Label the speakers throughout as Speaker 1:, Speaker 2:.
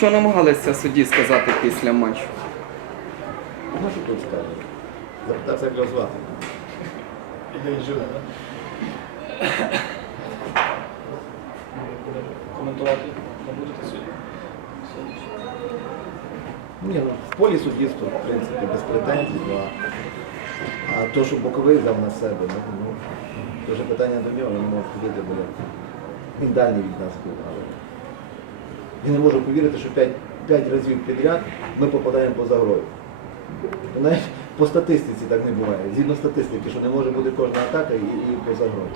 Speaker 1: Що намагалися судді сказати після матчу?
Speaker 2: Ну, що тут скаже? Запитався, як його звати.
Speaker 3: І де живе, так? Коментувати не будете сьогодні?
Speaker 2: Ні, ну, в полі суддівство, в принципі, без претензій. Да. А то, що боковий взяв на себе, ну, ну, то вже питання до нього, він не може ходити, бо він дальній від нас був. Але я не можу повірити, що 5, 5 разів підряд ми попадаємо поза грою. То Навіть по статистиці так не буває. Згідно статистики, що не може бути кожна атака і, і поза грою.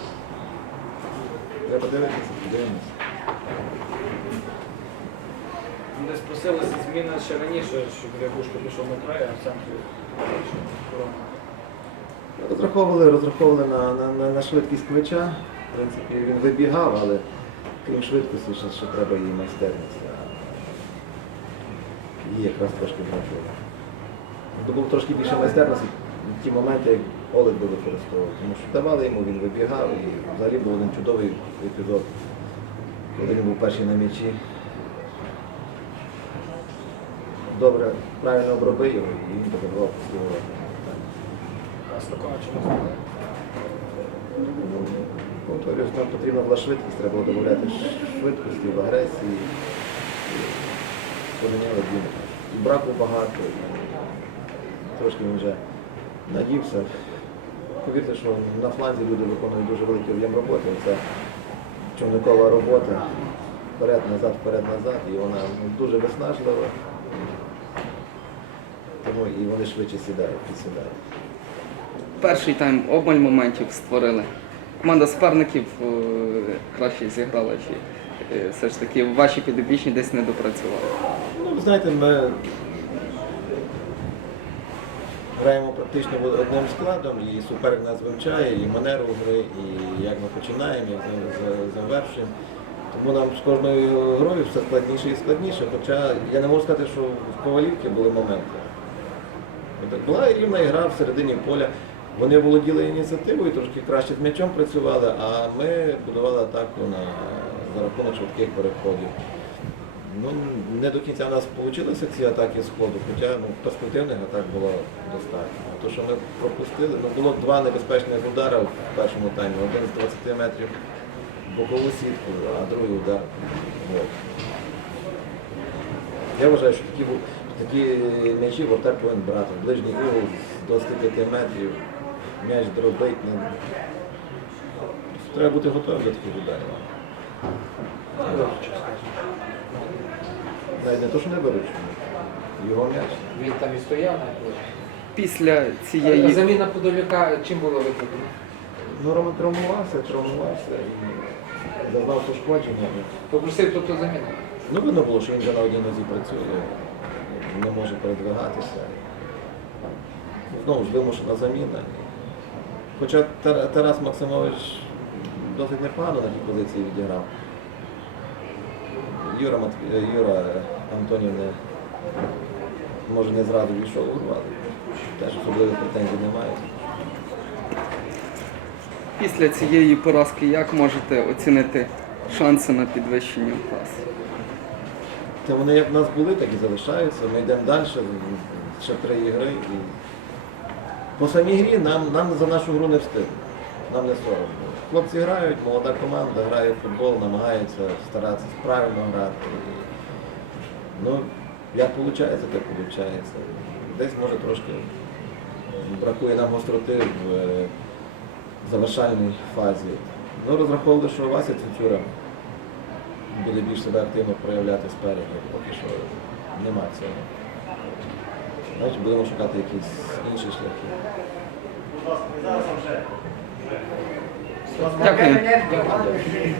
Speaker 2: Треба дивитися, подивимося.
Speaker 3: Десь просилася зміна ще раніше, щоб Рябушко пішов на край, а корона.
Speaker 2: Розраховували, розраховували на, на, на, на швидкість квича. В принципі, він вибігав, але крім швидкості, ще, ще треба її майстерність. Її якраз трошки бракує. Добув трошки більше майстерності в ті моменти, як Олег би використовував. Тому що давали йому, він вибігав і взагалі був один чудовий епізод, коли він був перший на м'ячі. Добре, правильно обробив його і він
Speaker 3: Стакана чому знає?
Speaker 2: Повторюсь, нам потрібна була швидкість, треба було додати швидкості в агресії. Поміняли він. Браку багато, трошки він вже наївся. Повірте, що на фланзі люди виконують дуже великий об'єм роботи. Це човникова робота. Вперед-назад, вперед-назад, і вона ну, дуже виснажлива. Тому і вони швидше сідають, підсідають.
Speaker 1: Перший тайм обмаль моментів створили. Команда суперників е, краще зіграла, чи е, все ж таки ваші підопічні десь не допрацювали.
Speaker 2: Ну, ви знаєте, ми граємо практично одним складом, і суперник нас вивчає, і манеру гри, і як ми починаємо, як за- за- завершуємо. Тому нам з кожною грою все складніше і складніше. Хоча я не можу сказати, що в Ковалівці були моменти. Була рівна гра в середині поля. Вони володіли ініціативою, трошки краще з м'ячом працювали, а ми будували атаку на, за рахунок швидких переходів. Ну, не до кінця в нас вийшли ці атаки з ходу, хоча ну, перспективних атак було достатньо. То, що ми пропустили, ну, було два небезпечних удари в першому таймі. Один з 20 метрів бокову сітку, а другий удар в. Я вважаю, що такі, такі м'ячі воротар повинен брати. Ближній угол з 25 метрів, м'яч дробить. Ну, треба бути готовим до таких ударів. Навіть не то, що не беруть, його м'яч.
Speaker 4: Він там і стояв.
Speaker 1: Після
Speaker 4: А
Speaker 1: цієї
Speaker 4: Заміна Подоляка чим було викликано?
Speaker 2: Ну, Роман травмувався, травмувався і зазнав пошкодження.
Speaker 4: Попросив тобто заміну.
Speaker 2: Ну, видно було, що він вже на одній нозі працює, не може передвигатися. Знову ж вимушена заміна. Хоча Тарас Максимович досить непогано на тій позиції відіграв. Юра, Матвій, е, Юра Антонів не, може не зразу війшов у гру, але теж особливих претензій немає.
Speaker 1: після цієї поразки як можете оцінити шанси на підвищення класу?
Speaker 2: Та вони як в нас були, так і залишаються. Ми йдемо далі, ще три ігри. І... По самій грі нам, нам за нашу гру не встигли. Нам не соромно. Хлопці грають, молода команда грає в футбол, намагається старатися правильно грати. Ну, як виходить, так виходить. Десь може трошки бракує нам гостроти в е, завершальній фазі. Ну, розраховували, що Вася Цюцюра буде більш себе активно проявляти спереду, поки що нема цього. Znaczy, będą szukać jakichś innych
Speaker 1: szlaki.
Speaker 4: Dziękuję.